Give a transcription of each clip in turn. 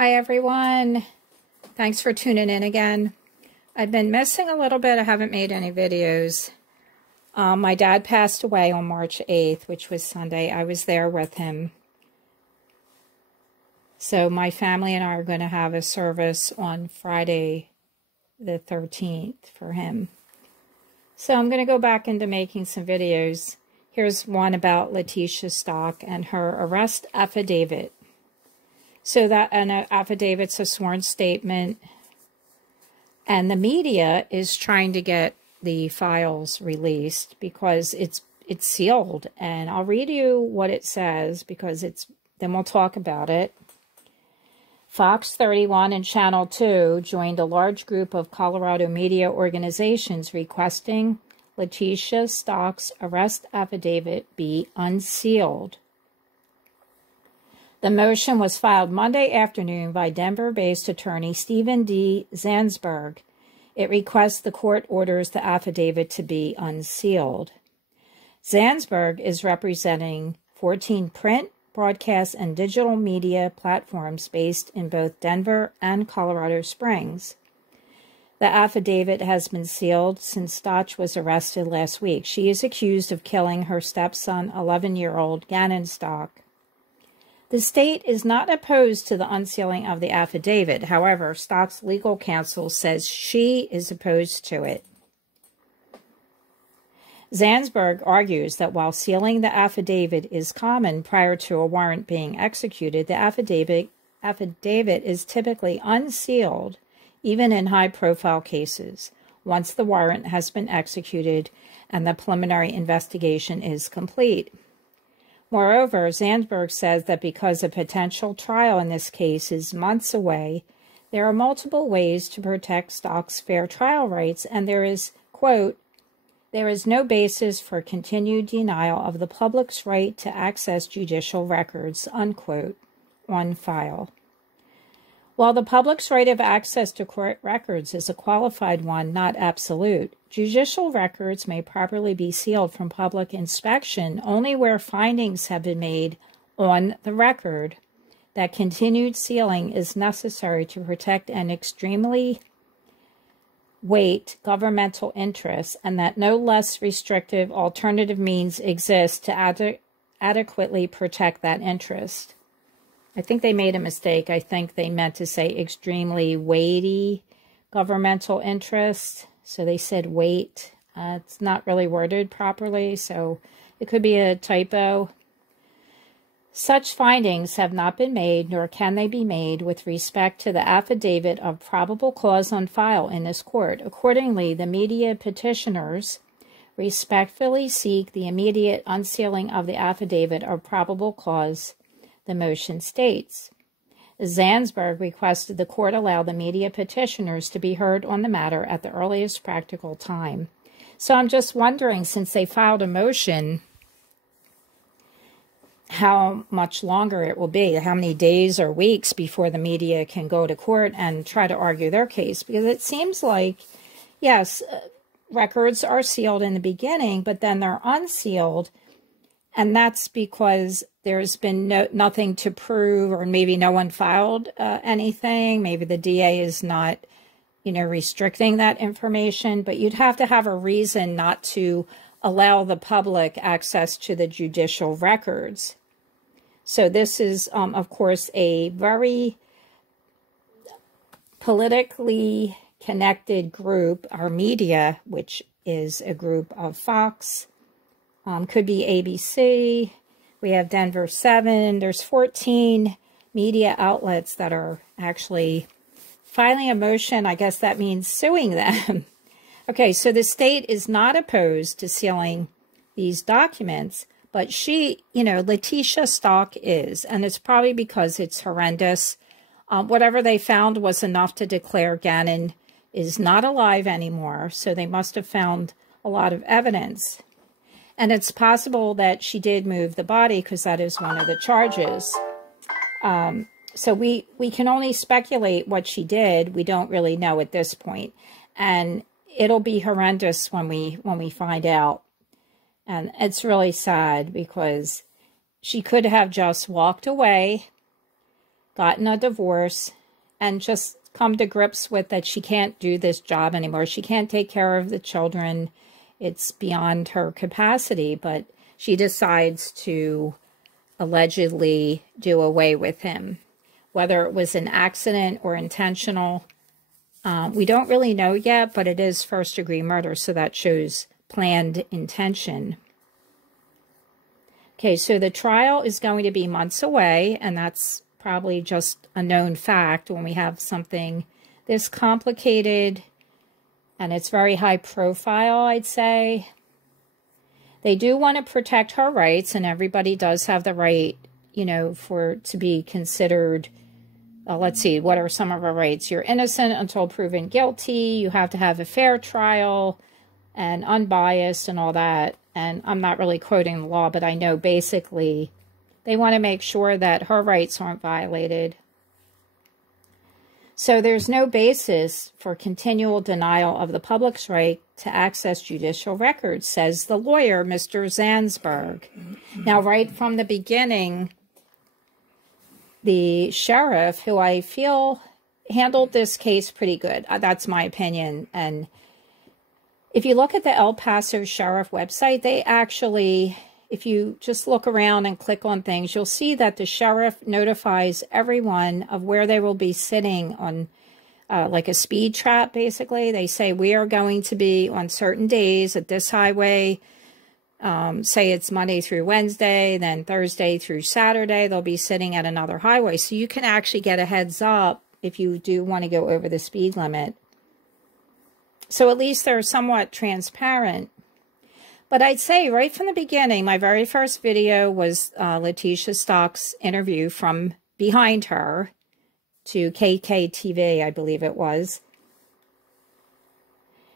Hi everyone, thanks for tuning in again. I've been missing a little bit. I haven't made any videos. My dad passed away on March 8th, which was Sunday. I was there with him. So my family and I are going to have a service on Friday the 13th for him. So I'm going to go back into making some videos. Here's one about Letecia Stauch and her arrest affidavit. So that an affidavit's a sworn statement, and the media is trying to get the files released because it's sealed. And I'll read you what it says because then we'll talk about it. Fox 31 and Channel 2 joined a large group of Colorado media organizations requesting Letecia Stauch's arrest affidavit be unsealed. The motion was filed Monday afternoon by Denver-based attorney Stephen D. Zansberg. It requests the court orders the affidavit to be unsealed. Zansberg is representing 14 print, broadcast, and digital media platforms based in both Denver and Colorado Springs. The affidavit has been sealed since Stauch was arrested last week. She is accused of killing her stepson, 11-year-old Gannon Stauch. The state is not opposed to the unsealing of the affidavit. However, Stauch's legal counsel says she is opposed to it. Zansberg argues that while sealing the affidavit is common prior to a warrant being executed, the affidavit is typically unsealed even in high-profile cases once the warrant has been executed and the preliminary investigation is complete. Moreover, Zansberg says that because a potential trial in this case is months away, there are multiple ways to protect Stauch's fair trial rights, and there is, quote, there is no basis for continued denial of the public's right to access judicial records, unquote, on file. While the public's right of access to court records is a qualified one, not absolute, judicial records may properly be sealed from public inspection only where findings have been made on the record that continued sealing is necessary to protect an extremely weight governmental interest and that no less restrictive alternative means exist to adequately protect that interest. I think they made a mistake. I think they meant to say extremely weighty governmental interest. So they said weight. It's not really worded properly, so it could be a typo. Such findings have not been made, nor can they be made, with respect to the affidavit of probable cause on file in this court. Accordingly, the media petitioners respectfully seek the immediate unsealing of the affidavit of probable cause, the motion states. Zansberg requested the court allow the media petitioners to be heard on the matter at the earliest practical time. So I'm just wondering, since they filed a motion, how much longer it will be, how many days or weeks before the media can go to court and try to argue their case. Because it seems like, yes, records are sealed in the beginning, but then they're unsealed. And that's because there's been nothing to prove, or maybe no one filed anything. Maybe the DA is not, restricting that information. But you'd have to have a reason not to allow the public access to the judicial records. So this is, of course, a very politically connected group, our media, which is a group of Fox, could be ABC. We have Denver 7. There's 14 media outlets that are actually filing a motion. I guess that means suing them. Okay, so the state is not opposed to sealing these documents, but she, Letecia Stauch is, and it's probably because it's horrendous. Whatever they found was enough to declare Gannon is not alive anymore, so they must have found a lot of evidence. And it's possible that she did move the body because that is one of the charges. So we can only speculate what she did. We don't really know at this point. And it'll be horrendous when we find out. And it's really sad because she could have just walked away gotten a divorce, and just come to grips with that she can't do this job anymore. She can't take care of the children. It's beyond her capacity, but she decides to allegedly do away with him. Whether it was an accident or intentional, we don't really know yet, but it is first-degree murder, so that shows planned intention. Okay, so the trial is going to be months away, and that's probably just a known fact when we have something this complicated, and it's very high profile, I'd say. They do want to protect her rights, and everybody does have the right, you know, to be considered, let's see, what are some of her rights? You're innocent until proven guilty. You have to have a fair trial and unbiased and all that. And I'm not really quoting the law, but I know basically they want to make sure that her rights aren't violated. So there's no basis for continual denial of the public's right to access judicial records, says the lawyer, Mr. Zansberg. Now, right from the beginning, the sheriff, who I feel handled this case pretty good, that's my opinion. And if you look at the El Paso Sheriff website, they actually, if you just look around and click on things, you'll see that the sheriff notifies everyone of where they will be sitting on like a speed trap, basically. They say, we are going to be on certain days at this highway. Say it's Monday through Wednesday, then Thursday through Saturday, they'll be sitting at another highway. So you can actually get a heads up if you do want to go over the speed limit. So at least they're somewhat transparent. But I'd say right from the beginning, my very first video was Letecia Stauch's interview from behind her to KKTV, I believe it was.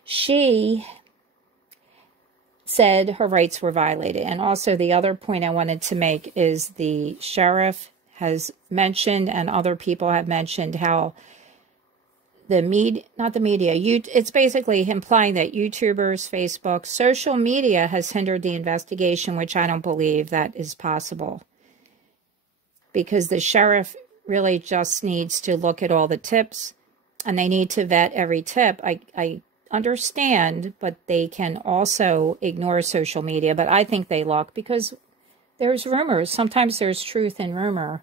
She said her rights were violated. And also the other point I wanted to make is the sheriff has mentioned, and other people have mentioned, how the media, not the media, it's basically implying that YouTubers, Facebook, social media has hindered the investigation, which I don't believe that is possible. Because the sheriff really just needs to look at all the tips, and they need to vet every tip. I understand, but they can also ignore social media. But I think they look, because there's rumors. Sometimes there's truth in rumor.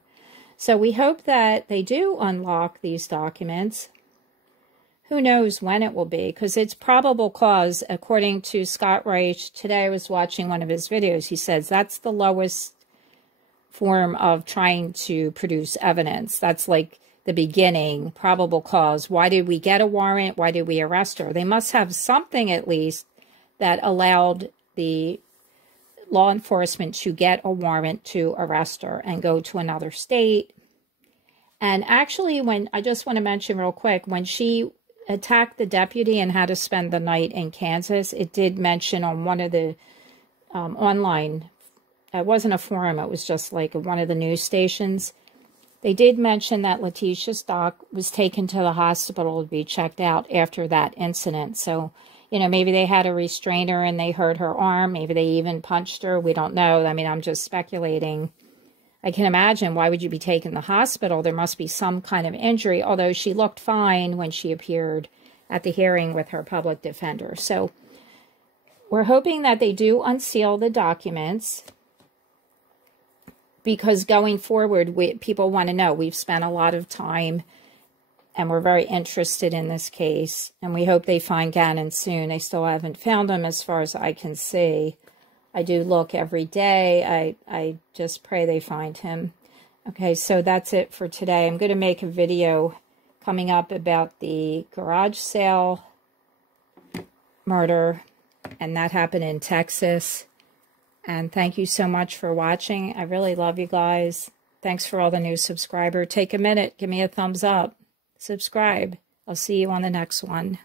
So we hope that they do unlock these documents. Who knows when it will be, because it's probable cause, according to Scott Reich. Today I was watching one of his videos. He says that's the lowest form of trying to produce evidence. That's like the beginning, probable cause. Why did we get a warrant? Why did we arrest her? They must have something at least that allowed the law enforcement to get a warrant to arrest her and go to another state. And actually, when I just want to mention real quick, when she attacked the deputy and had to spend the night in Kansas, it did mention on one of the online, it wasn't a forum, it was just like one of the news stations. They did mention that Letecia Stauch was taken to the hospital to be checked out after that incident. So, you know, maybe they had to restrain her and they hurt her arm. Maybe they even punched her. We don't know. I mean, I'm just speculating. I can imagine, why would you be taken to the hospital? There must be some kind of injury, although she looked fine when she appeared at the hearing with her public defender. So we're hoping that they do unseal the documents, because going forward, people want to know. We've spent a lot of time and we're very interested in this case, and we hope they find Gannon soon. They still haven't found him as far as I can see. I do look every day. I just pray they find him. Okay, so that's it for today. I'm going to make a video coming up about the garage sale murder, and that happened in Texas. And thank you so much for watching. I really love you guys. Thanks for all the new subscribers. Take a minute. Give me a thumbs up. Subscribe. I'll see you on the next one.